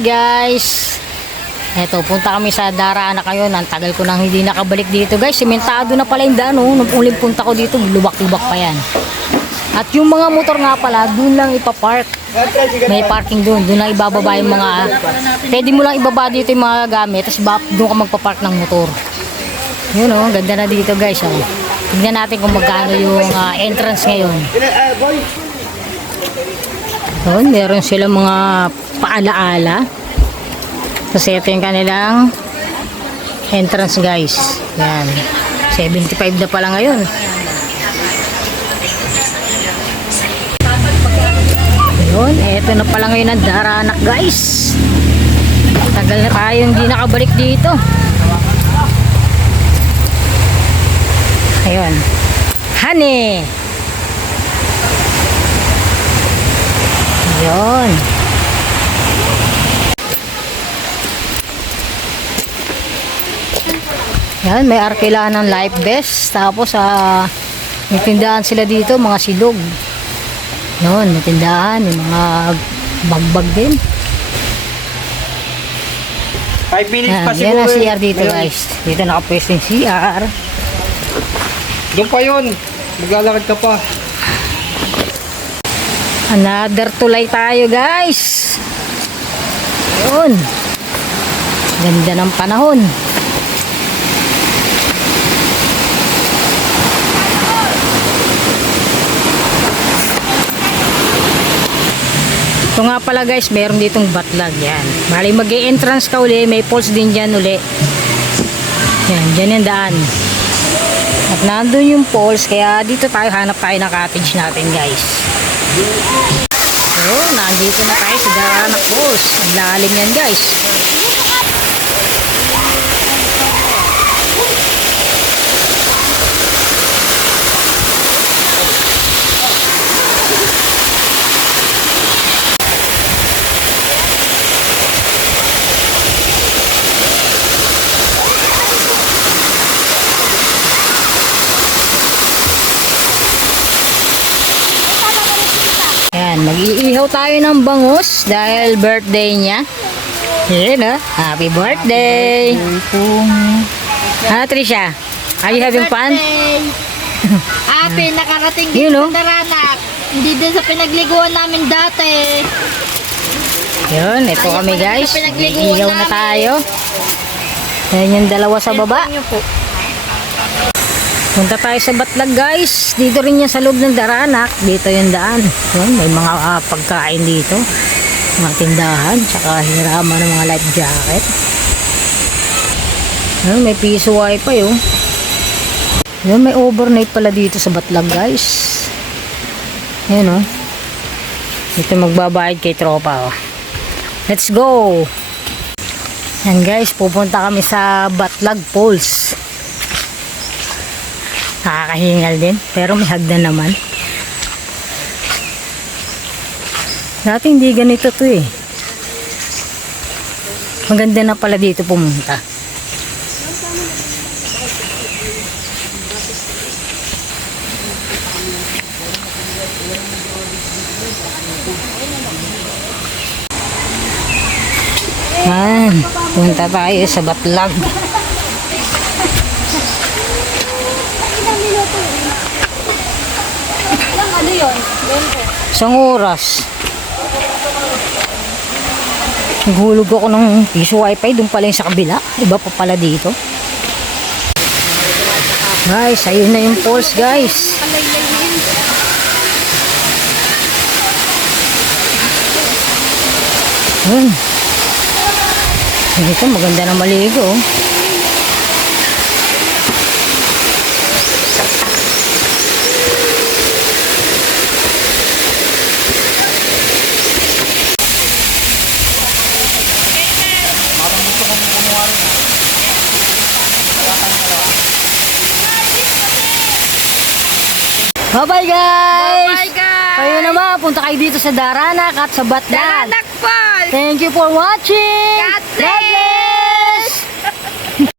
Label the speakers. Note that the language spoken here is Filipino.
Speaker 1: guys. Eto, punta kami sa Darana kayo. Ang tagal ko nang hindi nakabalik dito guys. Simentado na pala yung daan. Oh. Nung uling punta ko dito, lubak-lubak pa yan. At yung mga motor nga pala, dun lang ipapark. May parking dun. Dun lang ibababa yung mga... Pwede mo lang ibaba dito yung mga gamit. Tapos dun ka magpapark ng motor. Yun oh, ganda na dito guys. Oh. Tignan natin kung magkano yung ah, entrance ngayon. Yun, meron sila mga paalaala. Kasi ito yung kanilang entrance guys. Yan. 75 na pala ngayon. Yun, eto na pala ngayon ang daranak guys. Tagal na tayo hindi nakabalik dito. Ayun. Honey! Yun. Yan, may arkilaan ng life vest. Tapos, ah, may tindahan sila dito, mga silog. Yun, may tindahan, may mga bagbag din.
Speaker 2: 5 minutes
Speaker 1: Yan,
Speaker 2: pa
Speaker 1: yan
Speaker 2: siguro.
Speaker 1: ang CR dito
Speaker 2: Ngayon,
Speaker 1: guys. Dito nakapwesto yung CR.
Speaker 2: Doon pa yun. Maglalakad ka pa.
Speaker 1: Another tulay tayo guys. Yun. Ganda ng panahon. Ito nga pala guys, meron ditong batlag yan. Bali mag entrance ka uli, may pulse din dyan uli. Yan, dyan yung daan. At nandun yung poles, kaya dito tayo hanap tayo ng cottage natin guys. So, nandito na tayo sa Daranak Falls. Ang lalim yan guys. Yan, mag-iihaw tayo ng bangus dahil birthday niya. Yan ah, happy birthday! Ha, Trisha? Are you having fun?
Speaker 3: Ate, nakarating
Speaker 1: Yun,
Speaker 3: din
Speaker 1: oh.
Speaker 3: sa Daranak. Hindi din sa pinagliguan namin dati.
Speaker 1: Yun, ito kami
Speaker 3: pa
Speaker 1: guys.
Speaker 3: pinagliguan
Speaker 1: Mag-iihaw na
Speaker 3: namin.
Speaker 1: tayo. Yan yung dalawa sa baba.
Speaker 3: Niyo po.
Speaker 1: Punta tayo sa Batlag guys. Dito rin yan sa loob ng Daranak. Dito yung daan. Yun, may mga ah, pagkain dito. Mga tindahan. Tsaka hiraman ng mga life jacket. Yun, may piso wifi oh. Yun, may overnight pala dito sa Batlag guys. Yun oh. Dito magbabayad kay tropa oh. Let's go! Yan guys, pupunta kami sa Batlag Falls. Nakakahingal din. Pero may hagdan naman. Dati hindi ganito to eh. Maganda na pala dito pumunta. Yan. Punta tayo sa Batlag.
Speaker 3: Yun?
Speaker 1: Isang oras. Naghulog ako ng piso wifi. Doon pala yung sa kabila. Iba pa pala dito. Guys, ayun na yung falls guys. Ayun. Dito maganda na maligo. oh. Bye-bye guys!
Speaker 3: Bye, guys!
Speaker 1: Kayo naman, punta kayo dito sa Daranak at sa Batlan.
Speaker 3: Daranak Falls!
Speaker 1: Thank you for watching!
Speaker 3: God bless!